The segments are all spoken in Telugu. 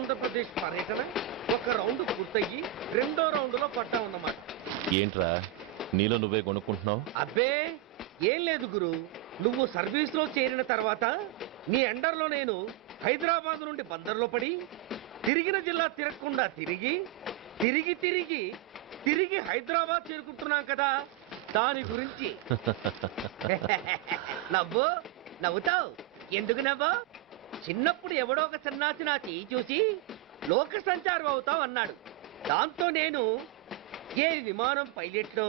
ఆంధ్రప్రదేశ్ పర్యటన ఒక రౌండ్ పూర్తయ్యి రెండో రౌండ్ లో పట్టా ఉన్నమాట. ఏంట్రా నీలో నువ్వే కొనుక్కుంటున్నావు? అబ్బే ఏం లేదు గురు, నువ్వు సర్వీస్ లో చేరిన తర్వాత నీ అండర్లో నేను హైదరాబాద్ నుండి బందర్లో పడి తిరిగిన జిల్లా తిరగకుండా తిరిగి తిరిగి తిరిగి తిరిగి హైదరాబాద్ చేరుకుంటున్నాం కదా, దాని గురించి. నవ్వు నవ్వుతావు ఎందుకు నవ్వు? చిన్నప్పుడు ఎవడో ఒక సన్నాసి నా చెయ్యి చూసి లోక సంచారం అవుతావు అన్నాడు. దాంతో నేను ఏ విమానం పైలట్లో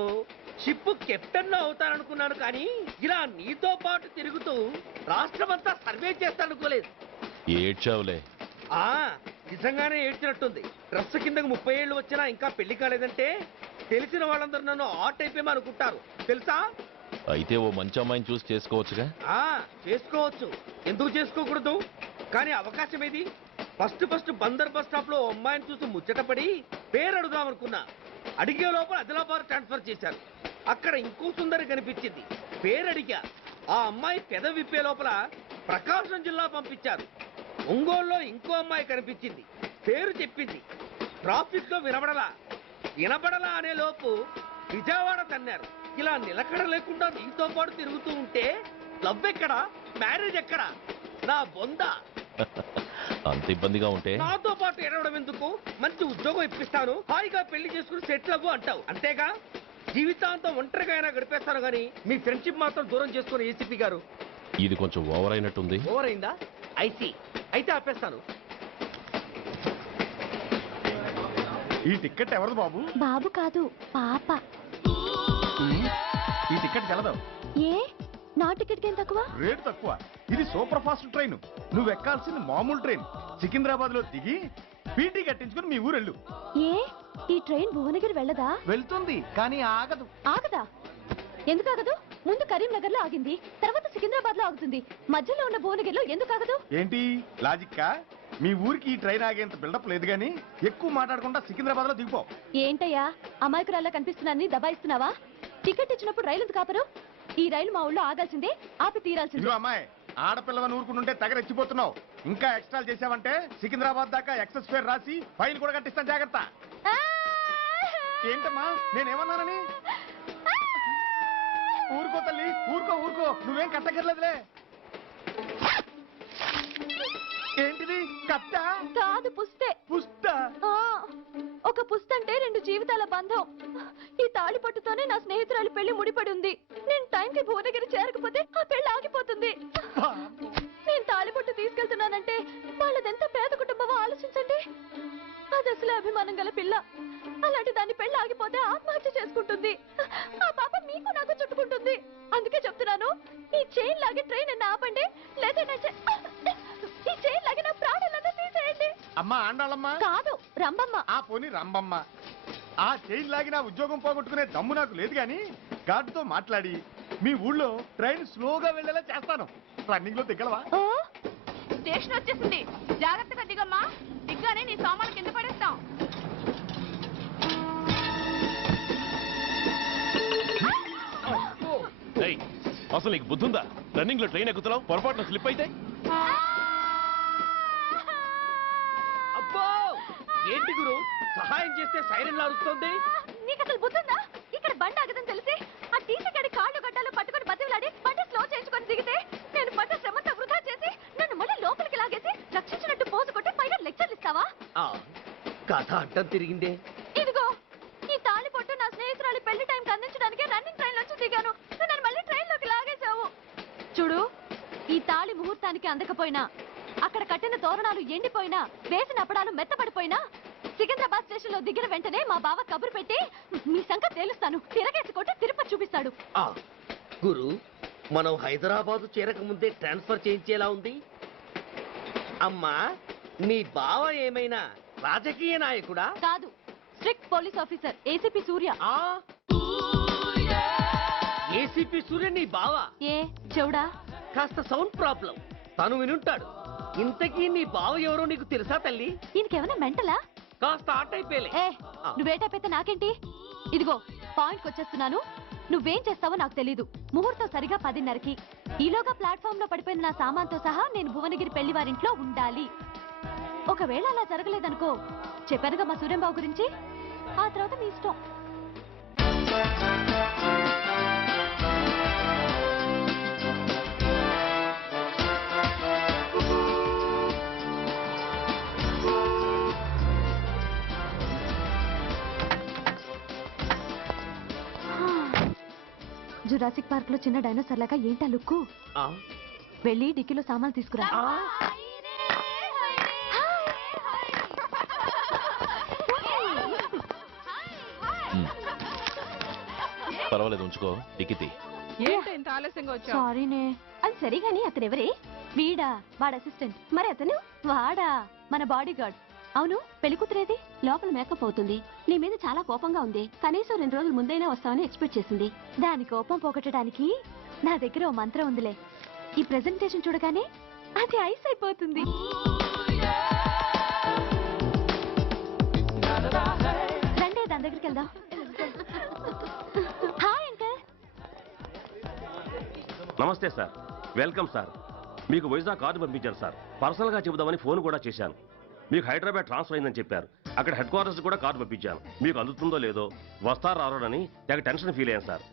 షిప్ కెప్టెన్ అవుతాననుకున్నాను, కానీ ఇలా నీతో పాటు తిరుగుతూ రాష్ట్రమంతా సర్వే చేస్తాననుకోలేదు. ఏడ్చావులే. నిజంగానే ఏడ్చినట్టుంది. డ్రెస్ కిందకు 30 ఏళ్ళు వచ్చినా ఇంకా పెళ్లి కాలేదంటే తెలిసిన వాళ్ళందరూ నన్ను ఆట్ అయిపోయి అనుకుంటారు తెలుసా. అయితే ఓ మంచి అమ్మాయిని చూసి చేసుకోవచ్చుగా? చేసుకోవచ్చు, ఎందుకు చేసుకోకూడదు? కానీ అవకాశం ఏది? ఫస్ట్ బందర్ బస్ స్టాప్ లో అమ్మాయిని చూసి ముచ్చటపడి పేరు అడుగుదాం అనుకున్నా. అడిగే లోపల ఆదిలాబాద్ ట్రాన్స్ఫర్ చేశారు. అక్కడ ఇంకో సుందరి కనిపించింది, పేరు అడిగా. ఆ అమ్మాయి పెద విప్పే లోపల ప్రకాశం జిల్లా పంపించారు. ఒంగోలులో ఇంకో అమ్మాయి కనిపించింది, పేరు చెప్పింది. ట్రాఫిక్ లో వినబడలా అనే లోపు విజయవాడ తన్నారు. ఇలా నిలకడ లేకుండా నీతో పాటు తిరుగుతూ ఉంటే లవ్ ఎక్కడా, మ్యారేజ్ ఎక్కడా? నా బొంద. అంత ఇబ్బందిగా ఉంటే నాతో పాటు ఎడవడం ఎందుకు? మంచి ఉద్యోగం ఇప్పిస్తాను, హాయిగా పెళ్లి చేసుకుని సెటిల్ అవ్వు అంటావు అంతేగా. జీవితాంతం ఒంటరిగా అయినా గడిపేస్తాను, కానీ మీ ఫ్రెండ్షిప్ మాత్రం దూరం చేసుకుని ఏసీపీ గారు. ఇది కొంచెం ఓవర్ అయినట్టుంది. ఓవర్ అయిందా? అయితే ఆపేస్తాను. ఈ టికెట్ ఎవరు బాబు? బాబు కాదు, పాప. ఈ టికెట్ గలదు. ఏ నా టికెట్ ఏం తక్కువ? రేటు తక్కువ. ఇది సూపర్ ఫాస్ట్ ట్రైన్. నువ్వు ఎక్కాల్సింది మామూలు ట్రైన్. సికింద్రాబాద్ లో దిగి పీటీ కట్టించుకుని మీ ఊరెళ్ళు. ఏ ఈ ట్రైన్ భువనగిరి వెళ్ళదా? వెళ్తుంది కానీ ఆగదు. ఆగదా? ఎందుకు ఆగదు? ముందు కరీంనగర్ లో ఆగింది, తర్వాత సికింద్రాబాద్ లో ఆగుతుంది. మధ్యలో ఉన్న భువనగిరిలో ఎందుకు ఆగదు? ఏంటి లాజిక్కా? మీ ఊరికి ఈ ట్రైన్ ఆగేంత బిల్డప్ లేదు, గానీ ఎక్కువ మాట్లాడకుండా సికింద్రాబాద్ లో దిగిపో. ఏంటయ్యా అమాయకురాల్లా కనిపిస్తున్నాన్ని దబాయిస్తున్నావా? టికెట్ ఇచ్చినప్పుడు రైలు ఎందుకు ఆపరు? ఈ రైలు మా ఊళ్ళో ఆగాల్సిందే, ఆపి తీరాల్సిందే. అమ్మాయి, ఆడపిల్లవని ఊరుకుంటుంటే తెగరెచ్చిపోతున్నావు. ఇంకా ఎక్స్ట్రా చేసావంటే సికింద్రాబాద్ దాకా ఎక్సెస్ ఫేర్ రాసి ఫైన్ కూడా కట్టిస్తాను, జాగ్రత్త. ఏంటమ్మా నేనేమన్నానని? ఊరుకో తల్లి, ఊరుకో, నువ్వేం కట్టగర్లేదులే. ఏంటిది? కట్ట కాదు, పుస్తే. పుస్తా? ఒక పుస్తంటే 2 జీవితాల బంధం. ఈ తాళి పట్టుతోనే నా స్నేహితురాలి పెళ్లి ముడిపడి ఉంది. నేను టైంకి భువనగిరి చేరకపోతే ఆ పెళ్లి ఆగిపోతుంది. నేను తాళి పట్టు తీసుకెళ్తున్నానంటే వాళ్ళదెంత పేద కుటుంబమో ఆలోచించండి. అది అసలు అభిమానం గల పిల్ల. అలాంటి దాన్ని పెళ్లి ఆగిపోతే ఆత్మహత్య చేసుకుంటుంది. ఆ పాప మీకు నాకు చుట్టుకుంటుంది. అందుకే చెప్తున్నాను, ఈ చైన్ లాగే ట్రైన్ అన్న ఆపండి, లేదా ఈ చైన్ లాగే నా ప్రాణాలన్నా తీసేయండి. అమ్మా ఆండాళ్ళమ్మా కాదు, రంబమ్మ. ఆ పోని రంబమ్మ. ఆ చైన్ లాగి నా ఉద్యోగం పోగొట్టుకునే దమ్ము నాకు లేదు, గాని గార్డుతో మాట్లాడి మీ ఊళ్ళో ట్రైన్ స్లోగా వెళ్ళేలా చేస్తాను. రన్నింగ్ లో దిగలవా? స్టేషన్ వచ్చేసింది, జాగ్రత్తగా దిగమ్మా. దిగ్గానే నీ సామాను కింద పడేస్తాం. అసలు నీకు బుద్ధుందా? రన్నింగ్ లో ట్రైన్ ఎక్కుతున్నావు, పొరపాటున స్లిప్ అయితే? అబ్బో ఏంటి గురు, సహాయం చేస్తే సైరన్ అరుస్తోంది. నీకు అసలు బుద్ధుందా? ఇక్కడ బండి ఆగదని తెలిసి ఆ టీసీ గడి కాళ్ళు గడ్డాలు పట్టుకొని బతిలాడి బండి స్లో చేయించుకొని దిగితే నేను పడ్డ శ్రమంతా వృధా చేసి నన్ను మళ్ళీ లోపలికి లాగేసి రక్షించినట్టు పోజు కొట్టి పైన లెక్చర్లు ఇస్తావా? కథ అడ్డం తిరిగిందే. ఇదిగో ఈ తాళి పొట్టు నా స్నేహితురాలి పెళ్లి టైంకి అందించడానికి రన్నింగ్ ట్రైన్ నుంచి దిగాను. నన్ను మళ్ళీ ట్రైన్ లోకి లాగేశావు. చూడు, ఈ తాళి ముహూర్తానికి అందకపోయినా, అక్కడ కట్టిన తోరణాలు ఎండిపోయినా, వేసిన అప్పడాలు మెత్తపడిపోయినా, సికింద్రాబాద్ స్టేషన్ లో దిగిన వెంటనే మా బావ కబురు పెట్టి మీ సంగతి తేలుస్తాను, తిరగేసి కొట్టి తిరుపతి చూపిస్తాడు. గురు, మనం హైదరాబాద్ చేరక ముందే ట్రాన్స్ఫర్ చేయించేలా ఉంది. అమ్మా, నీ బావ ఏమైనా రాజకీయ నాయకుడా? కాదు, స్ట్రిక్ట్ పోలీస్ ఆఫీసర్, ఏసీపీ సూర్య. ఏసీపీ సూర్య నీ బావ? ఏ చెవుడా? కాస్త సౌండ్ ప్రాబ్లం, తను వినుంటాడు. ఇంతకీ నీ బావ ఎవరో నీకు తెలుసా తల్లి? ఈయనకేమైనా మెంటలా? కాస్త ఆట అయిపోయలే. నువ్వేటైపోతే నాకేంటి? ఇదిగో పాయింట్కి వచ్చేస్తున్నాను. నువ్వేం చేస్తావో నాకు తెలీదు. ముహూర్తం సరిగా 10:30కి. ఈలోగా ప్లాట్ఫామ్ లో పడిపోయిన నా సామాన్తో సహా నేను భువనగిరి పెళ్లి వారింట్లో ఉండాలి. ఒకవేళ అలా జరగలేదనుకో, చెప్పానుగా మా సూర్యంబాబు గురించి, ఆ తర్వాత మీ ఇష్టం. జురాసిక్ పార్క్ లో చిన్న డైనోసార్ లాగా ఏంటా లుక్కు? వెళ్ళి డిక్కీలో సామాన్లు తీసుకురా. పర్వాలేదు, ఉంచుకో. టికెట్ ఏంటి ఇంత ఆలస్యంగా వచ్చావు? సారీనే. అది సరే గాని అతను ఎవరే? వీడా, వాడు అసిస్టెంట్. మరి అతను? వాడా, మన బాడీ గార్డ్. అవును, పెళ్లి కూతురేది? లోపల మేకప్ అవుతుంది. నీ మీద చాలా కోపంగా ఉంది. కనీసం 2 రోజుల ముందైనా వస్తావని ఎక్స్పెక్ట్ చేసింది. దాని కోపం పోగొట్టడానికి నా దగ్గర ఓ మంత్రం ఉందిలే. ఈ ప్రెజెంటేషన్ చూడగానే అది ఐస్ అయిపోతుంది. రండి, దాని దగ్గరికి వెళ్దాం. Hi uncle. నమస్తే సార్, వెల్కమ్ సార్. మీకు వైజాగ్ కార్డు పంపించాను సార్. పర్సనల్ గా చెబుదామని ఫోన్ కూడా చేశాను. మీకు హైదరాబాద్ ట్రాన్స్ఫర్ అయిందని చెప్పారు. అక్కడ హెడ్ క్వార్టర్స్ కూడా కార్డు పంపించాను. మీకు అందుతుందో లేదో, వస్తారో రారోనని తెగ టెన్షన్ ఫీల్ అయ్యాను సార్.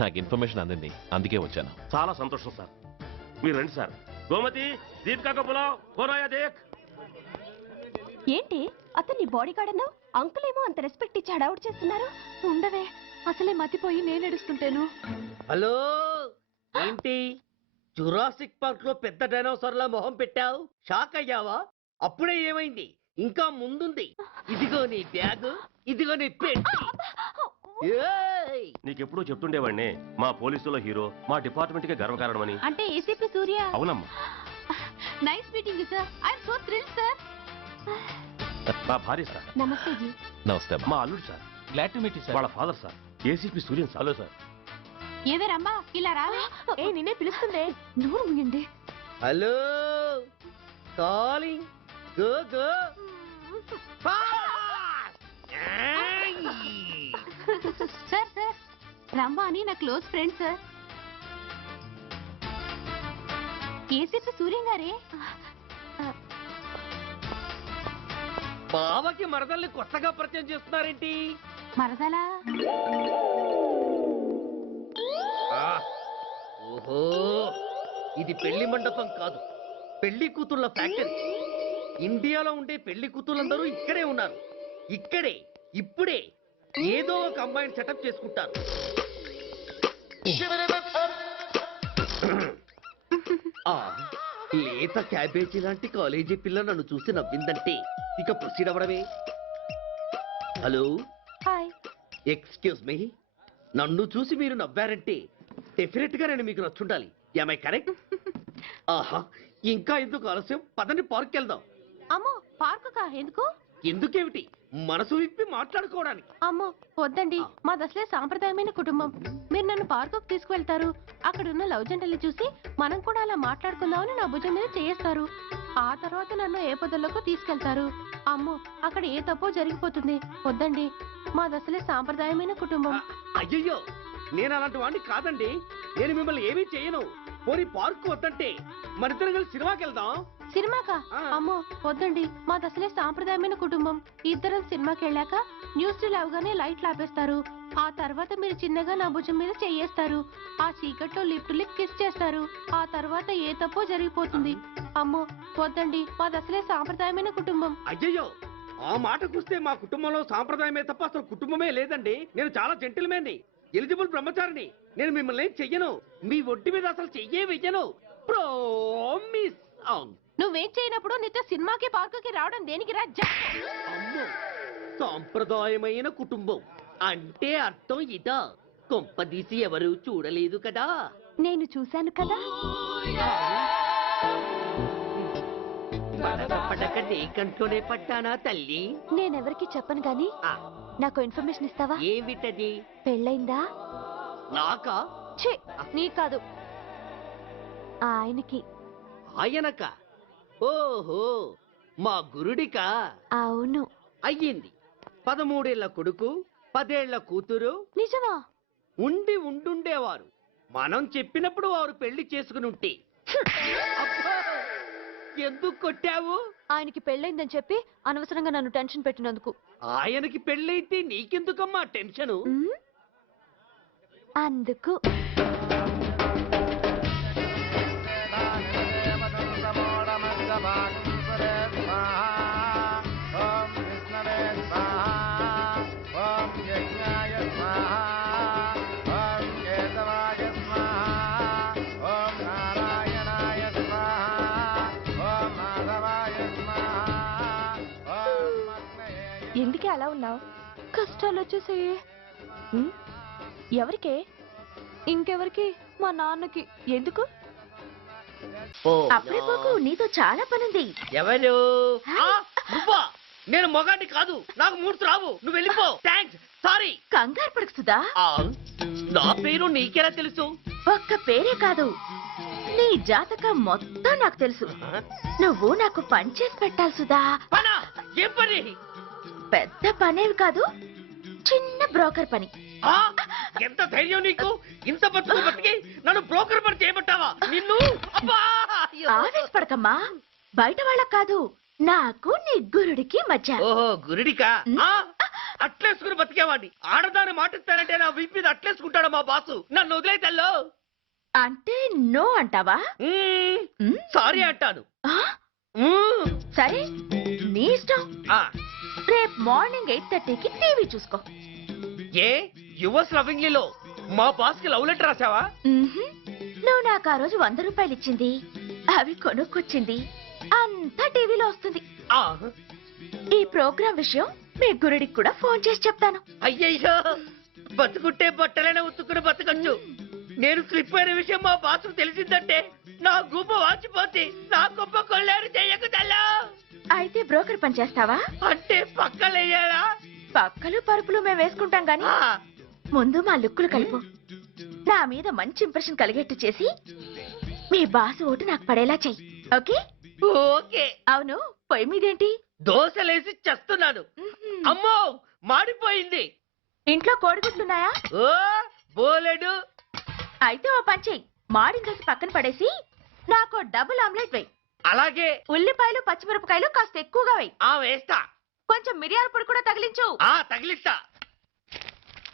నాకు ఇన్ఫర్మేషన్ అందింది, అందుకే వచ్చాను. చాలా సంతోషం సార్. మీరు రండి సార్. గోమతి, దీపికా కపులావ్, కోరాయా దేక్. ఏంటి అతన్ని బాడీ గార్డ్ అన్నావు? అంకుల్ ఏమో అంత రెస్పెక్ట్ ఇచ్చి హడావుడు చేస్తున్నారు. ఉండవే, అసలే మతిపోయి నేను ఏడుస్తుంటాను. హలో, ఏంటి జురాసిక్ పార్క్ లో పెద్ద డైనోసార్లా మొహం పెట్టావు? షాక్ అయ్యావా? అప్పుడే ఏమైంది? ఇంకా ముందుంది. ఇదిగో నీ బ్యాగ్, ఇదిగో నీ పెట్టి. నీకెప్పుడూ చెప్తుండేవాడిని, మా పోలీసులో హీరో, మా డిపార్ట్మెంట్ కి గర్వకారణమని. అంటే ఏసీపీ సూర్య. అవునమ్మా. Nice meeting sir. I'm so thrilled sir. మా భార్య సార్. నమస్తే జీ. నమస్తే అమ్మా. మా అల్లుడు sir. Glad to meet you sir. వాళ్ళ father sir, ACP Suryan sir. Hello sir. ఏవేరమ్మా ఇలా రావే? ఏ నిన్నే పిలుస్తుందే. నోరు మూయండి. Hello, calling. Go go. Sir sir, రమ్మ అని నా close friend sir. ACP Suryam గారే. బావకి మరదల్ని కొత్తగా పరిచయం చేస్తున్నారేంటి? మరదలా? ఓహో, ఇది పెళ్లి మండపం కాదు, పెళ్లి కూతుళ్ళ ఫ్యాక్టరీ. ఇండియాలో ఉండే పెళ్లి కూతుళ్ళందరూ ఇక్కడే ఉన్నారు. ఇక్కడే ఇప్పుడే ఏదో ఒక అమ్మాయిని సెటప్ చేసుకుంటారు. ఆ, లేత క్యాబేజీ లాంటి కాలేజీ పిల్ల నన్ను చూసి నవ్విందంటే ఇక ప్రొసీడ్ అవ్వడమే. Hello, hi. Excuse me. నన్ను చూసి మీరు నవ్వారంటే డెఫినెట్ గా నేను మీకు నచ్చుండాలి. Am I correct? ఆహా, ఇంకా ఎందుకు ఆలస్యం? పదండి, పార్క్ వెళ్దాం. అమ్మో, పార్కు కా? ఎందుకు? ఎందుకేమిటి, మనసు విప్పి మాట్లాడుకోవడానికి. అమ్మో వద్దండి, మాది అసలే సాంప్రదాయమైన కుటుంబం. మీరు నన్ను పార్కుకు తీసుకువెళ్తారు, అక్కడ ఉన్న లవ్ జంటలు చూసి మనం కూడా అలా మాట్లాడుకుందామని నా భుజం మీద చేస్తారు. ఆ తర్వాత నన్ను ఏ పొదల్లోకి తీసుకెళ్తారు. అమ్మో, అక్కడ ఏ తప్పో జరిగిపోతుంది. వద్దండి, మాది అసలే సాంప్రదాయమైన కుటుంబం. అయ్యయ్యో, నేను అలాంటి వాడిని కాదండి. నేను మిమ్మల్ని ఏమీ చేయను. పోనీ పార్క్ వద్దంటే మరిద్దరం కలిసి సినిమాకి వెళ్దాం. సినిమాకా? అమ్మో వద్దండి, మాది అసలే సాంప్రదాయమైన కుటుంబం. ఇద్దరం సినిమాకి వెళ్ళాక న్యూస్ అవగానే లైట్లు ఆపేస్తారు. ఆ తర్వాత మీరు చిన్నగా నా భుజం మీద చెయ్యేస్తారు. ఆ చీకట్లో లిప్ టు లిప్ కిస్ చేస్తారు. ఆ తర్వాత ఏ తప్పో జరిగిపోతుంది. అమ్మో వద్దండి, మాది అసలే సాంప్రదాయమైన కుటుంబం. అయ్యయ్యో, ఆ మాటకొస్తే మా కుటుంబంలో సాంప్రదాయమే తప్ప అసలు కుటుంబమే లేదండి. నేను చాలా జెంటిల్మెన్ని, ఎలిజిబుల్ బ్రహ్మచారిని. నేను మిమ్మల్ని ఏం చెయ్యను. మీ ఒంటి మీద అసలు చెయ్యే వెయ్యను. ప్రామిస్. అవును. నువ్వేం చేయనప్పుడు నీతో సినిమాకి పార్కుకి రావడం దేనికి రా? అమ్మో, సాంప్రదాయమైన కుటుంబం అంటే అర్థం ఇదా? కొంపదీసి ఎవరు చూడలేదు కదా? నేను చూశాను కదా. పడక నీ కంట్లోనే పడ్డానా తల్లి? నేనెవరికి చెప్పను గాని ఆ, నాకు ఇన్ఫర్మేషన్ ఇస్తావా? ఏమిటది? పెళ్ళైందా? నాకా? ఛీ, నీ కాదు, ఆయనకి. ఆయనక? ఓహో, మా గురుడికా? అవును. అయ్యింది. 13 ఏళ్ల కొడుకు, 10 ఏళ్ల కూతురు నిజమా? ఉండుండేవారు. మనం చెప్పినప్పుడు వారు పెళ్లి చేసుకుని ఉంటే. అబ్బా, ఎందుకు కొట్టావు? ఆయనకి పెళ్ళైందని చెప్పి అనవసరంగా నన్ను టెన్షన్ పెట్టినందుకు. ఆయనకి పెళ్ళైతే నీకెందుకమ్మా టెన్షను? ఉమ్, అందుకు. ఎందుకే అలా ఉన్నావు? కష్టాలు వచ్చేసాయి. ఎవరికే? ఇంకెవరికి? మా నాన్నకి. ఎందుకు? అప్పుడే పోకు, నీతో చాలా పనుంది. ఎవరు? నువ్వా? నేను మొగాన్ని కాదు, నాకు మూర్తి రావు. నువ్వు వెళ్ళిపో. Thanks, sorry. కంగారు పడకు సుధా. నా పేరు నీకెలా తెలుసు? ఒక్క పేరే కాదు, నీ జాతకం మొత్తం నాకు తెలుసు. నువ్వు నాకు పని చేసి పెట్టాలి సుధా. పనా? ఏం పని? పెద్ద పనేవి కాదు, చిన్న బ్రోకర్ పని. ఎంత ధైర్యం నీకు? ఇంత బతుకు బతికి నన్ను బ్రోకర్ పని చేయబట్టావా? నిన్ను అబ్బా! ఆవేశపడకమ్మా, బయట వాళ్ళకి కాదు, నాకు నీ గురుడికి మధ్య. ఓహో, గురుడికా? అట్లేసుకుని బతికేవాడిని. ఆడదాని మాటిస్తానంటే నా వీపు మీద అట్లేసుకుంటాడు మా బాసు. నన్ను వదిలేతల్లో. అంటే నో అంటావా? సారీ అంటాను. సరే, నీ ఇష్టం. రేపు మార్నింగ్ 8:30కి టీవీ చూసుకో. ఏ యువర్స్ లవింగ్లీలో మా బాస్ కి లవ్ లెటర్ రాసావా? నువ్వు నాకు ఆ రోజు 100 రూపాయలు ఇచ్చింది, అవి కొనుక్కొచ్చింది అంతా టీవీలో వస్తుంది. ఈ ప్రోగ్రాం విషయం మీ గురుడికి కూడా ఫోన్ చేసి చెప్తాను. అయ్యయ్యో, బతుకుంటే బట్టలైనా ఉత్తుకుని బతకచ్చు. నేను స్లిప్ అయిన విషయం మా బాసు తెలిసిందంటే నా గుబ్బ వాచిపోతే నా గొప్ప కొల్లారు చెయ్యకు తల్లా. అయితే బ్రోకర్ పని చేస్తావా? అంటే పక్కలేయాలా? పక్కలు పరుపులు మేము వేసుకుంటాం గాని ముందు మా లుక్కులు కలుపు. నా మీద మంచి ఇంప్రెషన్ కలిగేట్టు చేసి మీ బాసు ఓటు నాకు పడేలా చెయ్యి. ఓకే? ఓకే. అవును, పొయ్యి మీదేంటి? దోశలేసి చస్తున్నాను. అమ్మో, మాడిపోయింది. ఇంట్లో కోడిగుడ్లున్నాయా? ఓ బోలెడు. అయితే ఓ పని చెయ్యి, మాడిన దోశ పక్కన పడేసి నాకు డబుల్ ఆమ్లెట్ వెయ్యి. అలాగే. ఉల్లిపాయలు పచ్చిమిరపకాయలు కాస్త ఎక్కువగా వెయ్యి. వేస్తా. కొంచెం మిరియాల పొడి కూడా తగిలించు. తగిలిస్తా.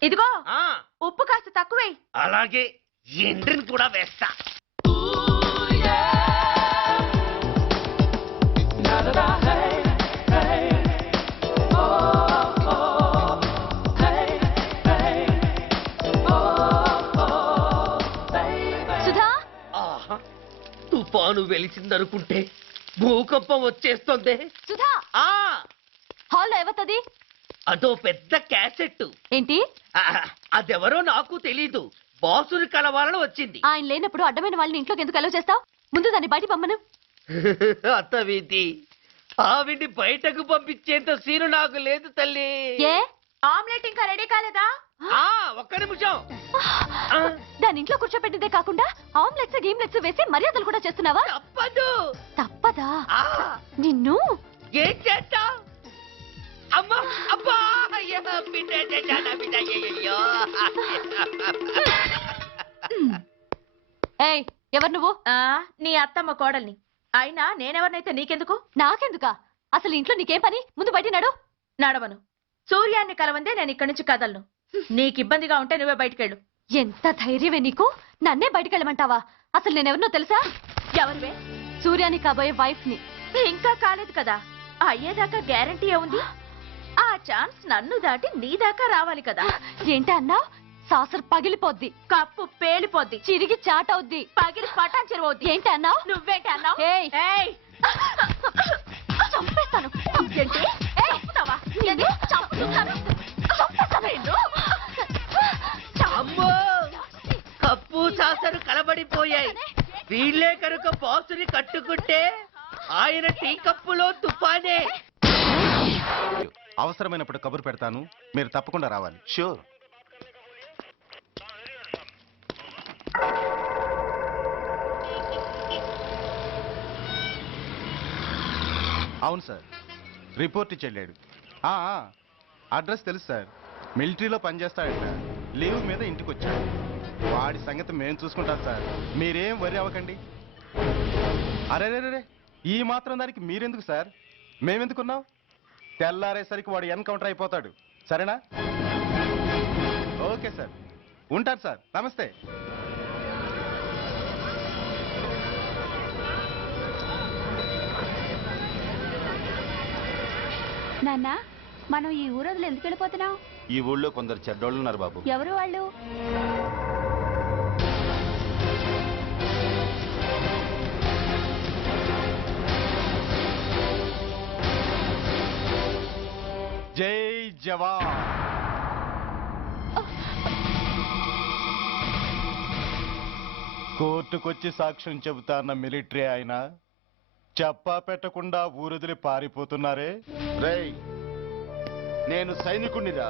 ఇదిగో, ఉప్పు కాస్త తక్కువే. అలాగే, ఎండ్రిని కూడా వేస్తా. సుధా, తుఫాను వెలిసిందనుకుంటే భూకంపం వచ్చేస్తుంది. సుధా, హాల్లో ఎవతది? అదో పెద్ద క్యాసెట్. ఏంటి? అదెవరో నాకు తెలీదు. బాసుని కలవాలని వచ్చింది. ఆయన లేనప్పుడు అడ్డమైన వాళ్ళని ఇంట్లోకి ఎందుకు అలౌ చేస్తావు? ముందు దాన్ని బయట పంపను. అత్తవిధి, ఆవిడ్ని బయటకు పంపించేంత సీను నాకు లేదు తల్లి. ఏ ఆమ్లెట్ ఇంకా రెడీ కాలేదా? ఒక్క నిమిషం. దాని ఇంట్లో కూర్చోబెట్టిందే కాకుండా ఆమ్లెట్స్ గేమ్లెట్స్ వేసి మర్యాదలు కూడా చేస్తున్నావా? తప్పదు. తప్పదా? నిన్ను ఏం చేస్తా? అమ్మా, అబ్బా, బిడ్డ చేశానా బిడ్డ? అయ్యయ్యో. ఏయ్, ఎవరు నువ్వు? నీ అత్తమ్మ కోడల్ని. అయినా నేనెవరినైతే నీకెందుకు? నాకెందుకా? అసలు ఇంట్లో నీకేం పని? ముందు బయట నడు. నడవను. సూర్యాన్ని కలవందే నేను ఇక్కడి నుంచి కదలను. నీకు ఇబ్బందిగా ఉంటే నువ్వే బయటకెళ్ళు. ఎంత ధైర్యమే నీకు? నన్నే బయటకెళ్ళమంటావా? అసలు నేనెవరినో తెలుసా? ఎవరివే? సూర్యాని కాబోయే వైఫ్ ని. ఇంకా కాలేదు కదా, అయ్యేదాకా గ్యారంటీ ఏముంది? ఆ ఛాన్స్ నన్ను దాటి నీ దాకా రావాలి కదా. ఏంటి అన్నా? సాసర్ పగిలిపోద్ది, కప్పు పేలిపోద్ది, చిరిగి చాటవుద్ది, పగిలి పటాన్ చెరువవుద్ది. ఏంటి అన్నావు? నువ్వేంటి అన్నావు? చంపేస్తాను. ఏంటి? చంపుతావా? చంపుతున్నాను. చంపేస్తాను నిన్ను. అమ్మో, కప్పు సాసరు కలబడిపోయాయి. వీళ్ళే కనుక బాసుని కట్టుకుంటే ఆయన టీ కప్పులో తుఫానే. అవసరమైనప్పుడు కబురు పెడతాను, మీరు తప్పకుండా రావాలి. షూర్. అవును సార్, రిపోర్ట్ ఇచ్చి వెళ్ళాడు. అడ్రస్ తెలుసు సార్, మిలిటరీలో పనిచేస్తాడట. లీవ్ మీద ఇంటికి వచ్చాడు. వాడి సంగతి మేము చూసుకుంటాం సార్, మీరేం వరి అవ్వకండి. అరే, ఈ మాత్రం దానికి మీరెందుకు సార్? మేమెందుకున్నాం? తెల్లారేసరికి వాడు ఎన్కౌంటర్ అయిపోతాడు. సరేనా? ఓకే సార్, ఉంటాను సార్. నమస్తే. నాన్న, మనం ఈ ఊరొదిలి ఎందుకు వెళ్ళిపోతున్నావు? ఈ ఊళ్ళో కొందరు చెడ్డోళ్ళు ఉన్నారు బాబు. ఎవరు వాళ్ళు? జై జవాన్. కోర్టుకొచ్చి సాక్ష్యం చెబుతా అన్న మిలిటరీ ఆయన చెప్పా పెట్టకుండా ఊరొదిలి పారిపోతున్నారే. రేయ్, నేను సైనికుణ్ణిరా.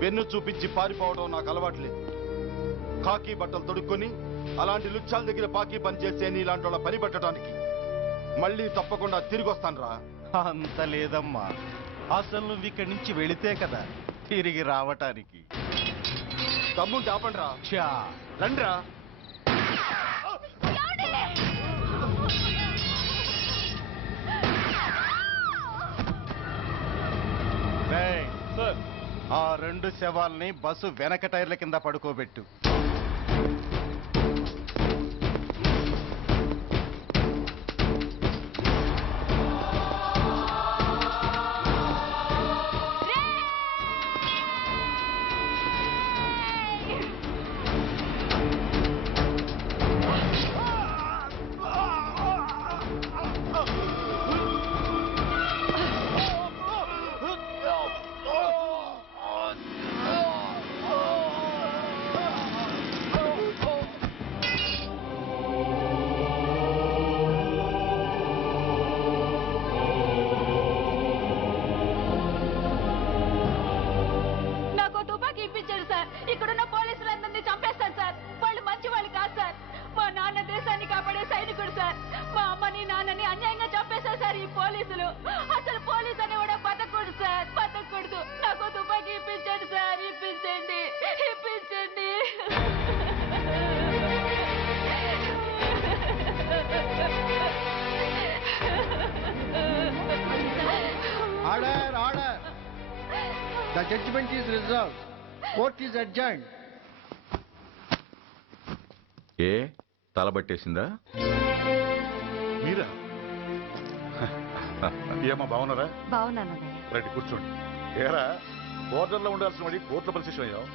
వెన్ను చూపించి పారిపోవడం నాకు అలవాట్లేదు. కాకి బట్టలు తొడుక్కొని అలాంటి లుచ్చాల దగ్గర పాకి పని చేసే ఇలాంటి వాళ్ళ పని పెట్టడానికి మళ్ళీ తప్పకుండా తిరిగి వస్తానురా. అంత లేదమ్మా, అసలు నువ్వు ఇక్కడి నుంచి వెళితే కదా తిరిగి రావటానికి. తమ్ముంటే ఆపండిరా. ఛా, రండిరా. రేయ్, ఆ 2 శవాల్ని బస్సు వెనక టైర్ల కింద పడుకోబెట్టు. ఇక్కడున్న పోలీసులందరినీ చంపేస్తారు సార్. వాళ్ళు మంచి వాళ్ళు కాదు సార్. మా నాన్న దేశాన్ని కాపాడే సైనికుడు సార్. మా అమ్మని నాన్నని అన్యాయంగా చంపేశారు సార్ ఈ పోలీసులు. అసలు పోలీసు అని కూడా బతకూడదు సార్, బతకూడదు. నాకు తుపాకీ ఇప్పించండి సార్, ఇప్పించండి, ఇప్పించండి. Order, order. The judgment is reserved. Court is adjourned. ఏ తలబట్టేసిందా? మీరా? ఏమా బాగున్నారా? బాగున్నానన్నయ్య. రండి కూర్చోండి. ఏరా, బోర్డర్లో ఉండాల్సిన వాడి కోర్టులో పరిశీలన అయ్యావు.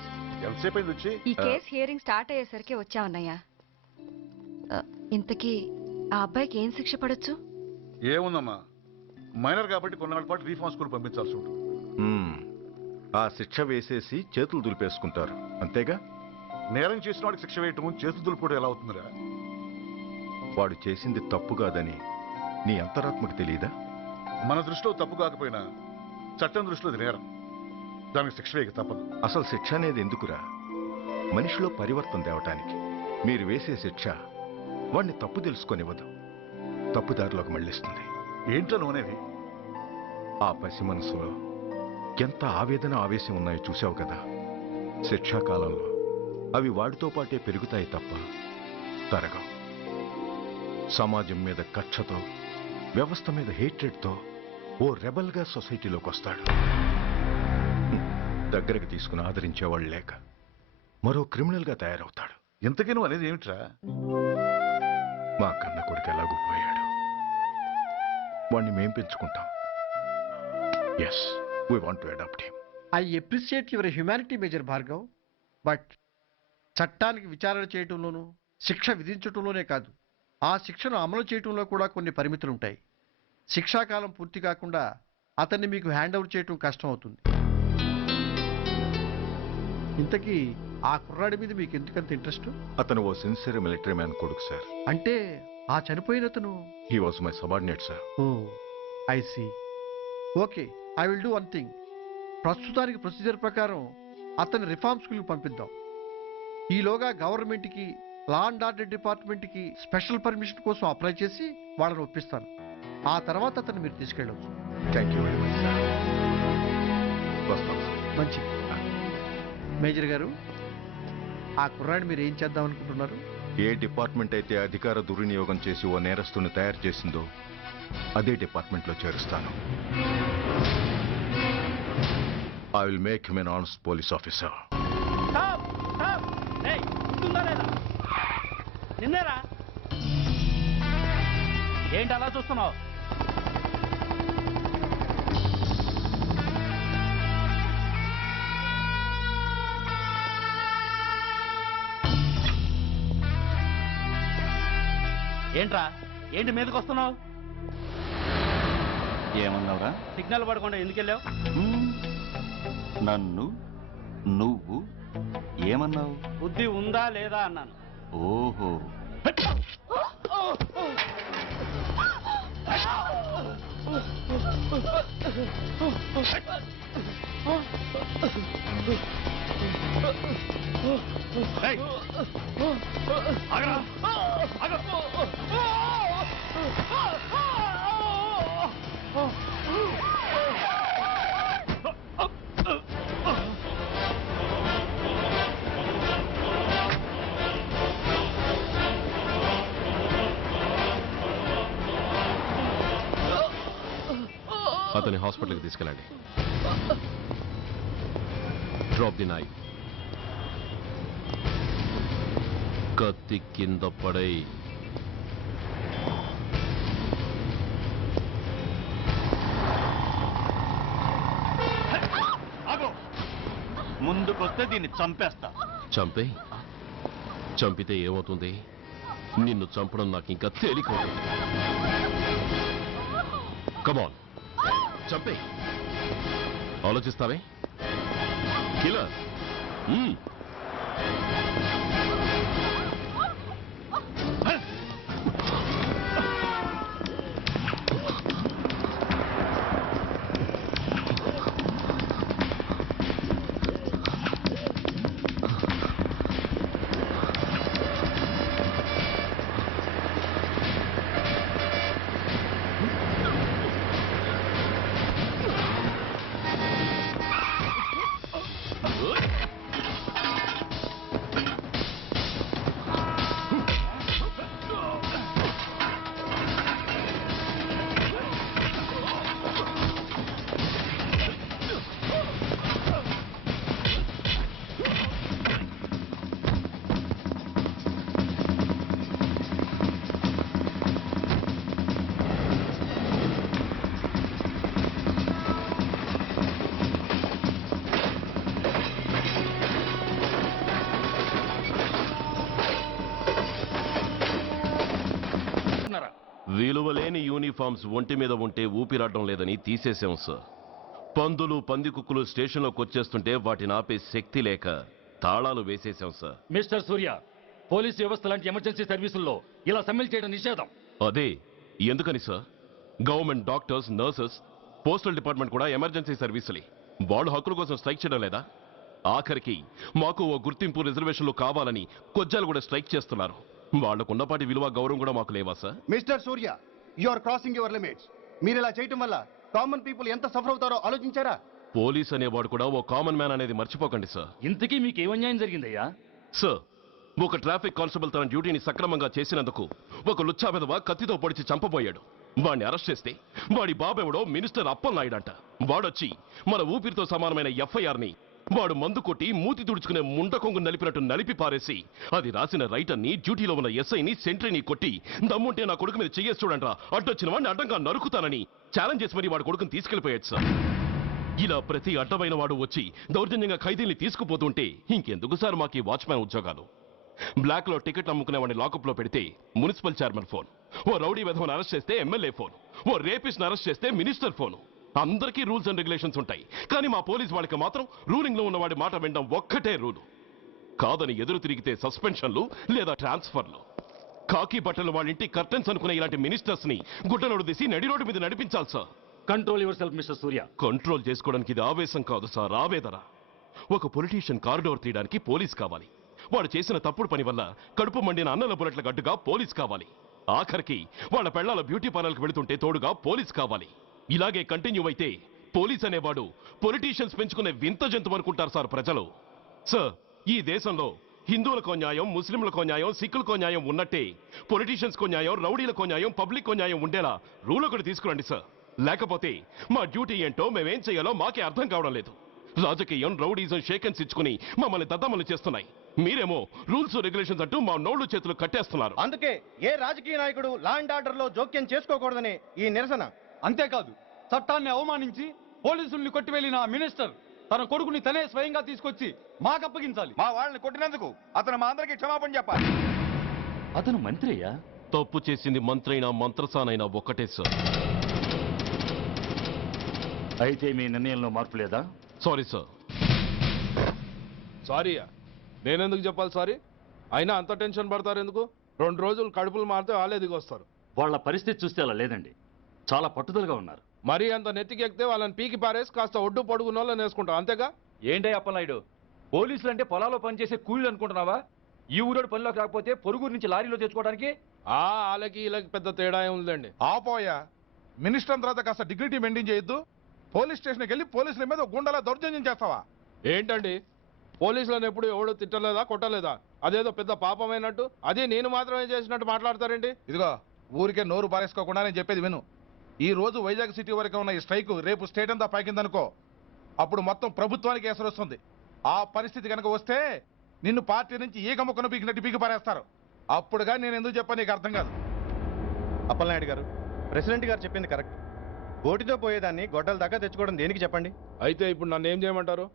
ఎంతసేపు అయింది వచ్చి? ఈ కేసు హియరింగ్ స్టార్ట్ అయ్యేసరికి వచ్చావన్నయ్య. ఇంతకీ ఆ అబ్బాయికి ఏం శిక్ష పడొచ్చు? ఏముందమ్మా, మైనర్ కాబట్టి కొన్నాళ్ళ పాటు రీఫార్మ్ స్కూల్ పంపించాల్సి ఉంటుంది. ఆ శిక్ష వేసేసి చేతులు దులిపేసుకుంటారు, అంతేగా? నేరం చేసిన వాడికి శిక్ష వేయటం చేతులు దులుపుకోవడం ఎలా అవుతుందిరా? వాడు చేసింది తప్పు కాదని నీ అంతరాత్మకు తెలియదా? మన దృష్టిలో తప్పు కాకపోయినా చట్టం దృష్టిలో అది నేరం. దానికి శిక్ష వేయక తప్పదు. అసలు శిక్ష అనేది ఎందుకురా? మనిషిలో పరివర్తన తేవటానికి. మీరు వేసే శిక్ష వాడిని తప్పు తెలుసుకొనివ్వదు, తప్పుదారిలోకి మళ్ళిస్తుంది. ఏంటో నువ్వనేది? ఆ పసి మనసులో ఎంత ఆవేదన ఆవేశం ఉన్నాయో చూసావు కదా. శిక్షాకాలంలో అవి వాడితో పాటే పెరుగుతాయి తప్ప తరగవు. సమాజం మీద కక్షతో, వ్యవస్థ మీద హేట్రెడ్తో ఓ రెబల్గా సొసైటీలోకి వస్తాడు. దగ్గరకు తీసుకుని ఆదరించేవాళ్ళు లేక మరో క్రిమినల్గా తయారవుతాడు. ఇంతకీ నువ్వు అనేది ఏమిట్రా? మా కన్న కొడుకు ఎలాగూ పోయాడు, వాణ్ణి మేం పెంచుకుంటాం. Yes, we want to adopt him. I appreciate your humanity, Major Bhargav. But చట్టానికి విచారణ చేయటంలోనూ శిక్ష విధించటంలోనే కాదు, ఆ శిక్షను అమలు చేయటంలో కూడా కొన్ని పరిమితులు ఉంటాయి. శిక్షాకాలం పూర్తి కాకుండా అతన్ని మీకు హ్యాండ్ ఓవర్ చేయటం కష్టం అవుతుంది. ఇంతకీ ఆ కుర్రాడి మీద మీకు ఎందుకంత ఇంట్రెస్ట్? అతను ఓ సిన్సియర్ మిలిటరీ మ్యాన్ కొడుకు సార్. అంటే ఆ చనిపోయిన అతను? He was my subordinate sir. Oh, I see. Okay, I will do one thing. ప్రస్తుతానికి ప్రొసీజర్ ప్రకారం అతన్ని రిఫార్మ్ స్కూల్కి పంపిద్దాం. ఈలోగా గవర్నమెంట్కి, లా అండ్ ఆర్డర్ డిపార్ట్మెంట్కి స్పెషల్ పర్మిషన్ కోసం అప్లై చేసి వాళ్ళని ఒప్పిస్తాను. ఆ తర్వాత అతన్ని మీరు తీసుకెళ్ళవచ్చు. Thank you very much sir. వస్తాం సార్. మంచిది. మేజర్ గారు, ఆ కుర్రాడిని మీరు ఏం చేద్దాం అనుకుంటున్నారు? ఏ డిపార్ట్మెంట్ అయితే అధికార దుర్వినియోగం చేసి ఓ నేరస్తుని తయారు చేసిందో అదే డిపార్ట్మెంట్లో చేరుస్తాను. I will make him an honest police officer. నిన్నేరా ఏంటి అలా చూస్తున్నావు? ఏంట్రా ఏంటి మీదకి వస్తున్నావు? ఏమన్నావురా? సిగ్నల్ పడకుండా ఎందుకు వెళ్ళావు? నన్ను నువ్వు ఏమన్నావు? బుద్ధి ఉందా లేదా అన్నాను. ఓహో, అతని హాస్పిటల్కి తీసుకెళ్ళండి. Drop the knife. కత్తి కింద పడై. ముందుకొస్తే దీన్ని చంపేస్తా. చంపే. చంపితే ఏమవుతుంది? నిన్ను చంపడం నాకు ఇంకా తేలికవుతుంది. కమాన్, చంపే. ఆలోచిస్తావే కిల్లర్. విలువలేని యూనిఫామ్స్ ఒంటి మీద ఉంటే ఊపిరాడడం లేదని తీసేసాం సార్. పందులు పందికుక్కులు స్టేషన్లోకి వచ్చేస్తుంటే వాటిని ఆపే శక్తి లేక తాళాలు వేసేసాం సార్. మిస్టర్ సూర్య, పోలీస్ వ్యవస్థ లాంటి ఎమర్జెన్సీ సర్వీసుల్లో ఇలా సమ్మెలు చేయడం నిషేధం. అదే ఎందుకని sir? Government doctors, nurses, postal department కూడా ఎమర్జెన్సీ సర్వీసులే. వాళ్ళు హక్కుల కోసం స్ట్రైక్ చేయడం లేదా? ఆఖరికి మాకు ఓ గుర్తింపు రిజర్వేషన్లు కావాలని కొజ్జాలు కూడా స్ట్రైక్ చేస్తున్నారు. వాళ్లకున్నపాటి విలువ గౌరవం కూడా మాకు లేవా sir? Mister Surya, you are crossing your limits. మీరు ఇలా చేయటం వల్ల కామన్ పీపుల్ ఎంత సఫర్ అవుతారో ఆలోచించారా? పోలీస్ అనేవాడు కూడా ఓ కామన్ మ్యాన్ అనేది మర్చిపోకండి సార్. ఇంతకీ మీకు ఏమన్యాయం జరిగిందయ్యా? సార్, ఒక ట్రాఫిక్ కానిస్టేబుల్ తన డ్యూటీని సక్రమంగా చేసినందుకు ఒక లుచ్చా విధవ కత్తితో పొడిచి చంపబోయాడు. వాడిని అరెస్ట్ చేస్తే వాడి బాబెవడో మినిస్టర్ అప్పలనాయుడంట. వాడొచ్చి మన ఊపిరితో సమానమైన ఎఫ్ఐఆర్ని వాడు మందు కొట్టి మూతి తుడుచుకునే ముండకొంగు నలిపినట్టు నలిపి పారేసి అది రాసిన రైటర్ని, డ్యూటీలో ఉన్న ఎస్ఐని, సెంట్రీని కొట్టి దమ్ముంటే నా కొడుకు మీద చెయ్యేసి చూడంట్రా, అడ్డొచ్చిన వాడిని అడ్డంగా నరుకుతానని ఛాలెంజ్ చేసి మరి వాడు కొడుకుని తీసుకెళ్లిపోయాడు సార్. ఇలా ప్రతి అడ్డమైన వాడు వచ్చి దౌర్జన్యంగా ఖైదీల్ని తీసుకుపోతుంటే ఇంకెందుకు సార్ మాకు ఈ వాచ్మ్యాన్ ఉద్యోగాలు? బ్లాక్ లో టికెట్ అమ్ముకునే వాడిని లాకప్ లో పెడితే మున్సిపల్ చైర్మన్ ఫోన్, ఓ రౌడీ విధవను అరెస్ట్ చేస్తే ఎమ్మెల్యే ఫోన్, ఓ రేపిస్ట్ అరెస్ట్ చేస్తే మినిస్టర్ ఫోన్. అందరికీ రూల్స్ అండ్ రెగ్యులేషన్స్ ఉంటాయి, కానీ మా పోలీస్ వాళ్ళకి మాత్రం రూలింగ్ లో ఉన్న వాడి మాట వినడం ఒక్కటే రూలు. కాదని ఎదురు తిరిగితే సస్పెన్షన్లు లేదా ట్రాన్స్ఫర్లు. కాకి బట్టలు వాళ్ళ ఇంటి కర్టెన్స్ అనుకునే ఇలాంటి మినిస్టర్స్ ని గుడ్డలోడు తీసి నడి రోడ్డు మీద నడిపించాలి sir. Control your self mister Surya. Control చేసుకోవడానికి ఇది ఆవేశం కాదు సార్, ఆవేదన. ఒక పొలిటీషియన్ కారిడోర్ తీయడానికి పోలీస్ కావాలి. వాడు చేసిన తప్పుడు పని వల్ల కడుపు మండిన అన్నల బుల్లెట్ల గడ్డుగా పోలీస్ కావాలి. ఆఖరికి వాళ్ళ పెళ్లాల బ్యూటీ పార్లర్కి వెళుతుంటే తోడుగా పోలీస్ కావాలి. ఇలాగే కంటిన్యూ అయితే పోలీస్ అనేవాడు పొలిటీషియన్స్ పెంచుకునే వింత జంతువు అనుకుంటారు సార్ ప్రజలు. సార్, ఈ దేశంలో హిందువులకో న్యాయం ముస్లింలకో న్యాయం సిక్కులకో న్యాయం ఉన్నట్టే పొలిటీషియన్స్కో న్యాయం రౌడీలకో న్యాయం పబ్లిక్కో న్యాయం ఉండేలా రూల్ ఒకటి తీసుకురండి సార్. లేకపోతే మా డ్యూటీ ఏంటో మేమేం చేయాలో మాకే అర్థం కావడం లేదు. రాజకీయం రౌడీజం షేకెన్స్ ఇచ్చుకుని మమ్మల్ని దద్దమలు చేస్తున్నాయి. మీరేమో రూల్స్ రెగ్యులేషన్స్ అంటూ మా నోళ్లు చేతులు కట్టేస్తున్నారు. అందుకే ఏ రాజకీయ నాయకుడు లా అండ్ ఆర్డర్ లో జోక్యం చేసుకోకూడదని ఈ నిరసన. అంతేకాదు, చట్టాన్ని అవమానించి పోలీసుల్ని కొట్టివెళ్లిన మినిస్టర్ తన కొడుకుని తనే స్వయంగా తీసుకొచ్చి మాకు అప్పగించాలి. మా వాళ్ళని కొట్టినందుకు అతను మా అందరికి క్షమాపణ చెప్పాలి. అతను మంత్రియా? తప్పు చేసింది మంత్రైనా మంత్రసానైనా ఒక్కటే సార్. అయితే మీ నిర్ణయంలో మార్పు లేదా? Sorry sir. సారీయా? నేనెందుకు చెప్పాలి సారీ? అయినా అంత టెన్షన్ పడతారు ఎందుకు? 2 రోజులు కడుపులు మారితే వాళ్ళే దిగొస్తారు. వాళ్ళ పరిస్థితి చూస్తే అలా లేదండి, చాలా పట్టుదలగా ఉన్నారు. మరీ అంత నెత్తికెక్కితే వాళ్ళని పీకి పారేసి కాస్త ఒడ్డు పొడుగున్న వాళ్ళని వేసుకుంటాం, అంతేగా? ఏంటే అప్పలనాయుడు, పోలీసులు అంటే పొలాల్లో పనిచేసే కూలీలు అనుకుంటున్నావా? ఈ ఊరోడు పనిలోకి రాకపోతే పొరుగురు నుంచి లారీలో తెచ్చుకోవడానికి వాళ్ళకి వీళ్ళకి పెద్ద తేడా ఉందండి. ఆపోయా మినిస్టర్ తర్వాత కాస్త డిగ్నిటీ మెయింటైన్ చేయొద్దు. పోలీస్ స్టేషన్కి వెళ్ళి పోలీసుల మీద గుండాల దౌర్జన్యం చేస్తావా? ఏంటండి, పోలీసులను ఎప్పుడు ఎవడు తిట్టలేదా కొట్టలేదా? అదేదో పెద్ద పాపమైనట్టు అది నేను మాత్రమే చేసినట్టు మాట్లాడతారేంటి? ఇదిగో ఊరికే నోరు పారేసుకోకుండా నేను చెప్పేది విను. ఈ రోజు వైజాగ్ సిటీ వరకు ఉన్న ఈ స్ట్రైక్ రేపు స్టేట్ అంతా పైకిందనుకో, అప్పుడు మొత్తం ప్రభుత్వానికి ఎసరు వస్తుంది. ఆ పరిస్థితి కనుక వస్తే నిన్ను పార్టీ నుంచి ఈగ ముక్కను పీకినట్టు పీకి పారేస్తారు. అప్పుడుగా నేను ఎందుకు చెప్పాను నీకు అర్థం కాదు. అప్పలనాయుడు గారు, ప్రెసిడెంట్ గారు చెప్పింది కరెక్ట్. ఓటితో పోయేదాన్ని గొడ్డల దాకా తెచ్చుకోవడం దేనికి చెప్పండి? అయితే ఇప్పుడు నన్ను ఏం చేయమంటారు?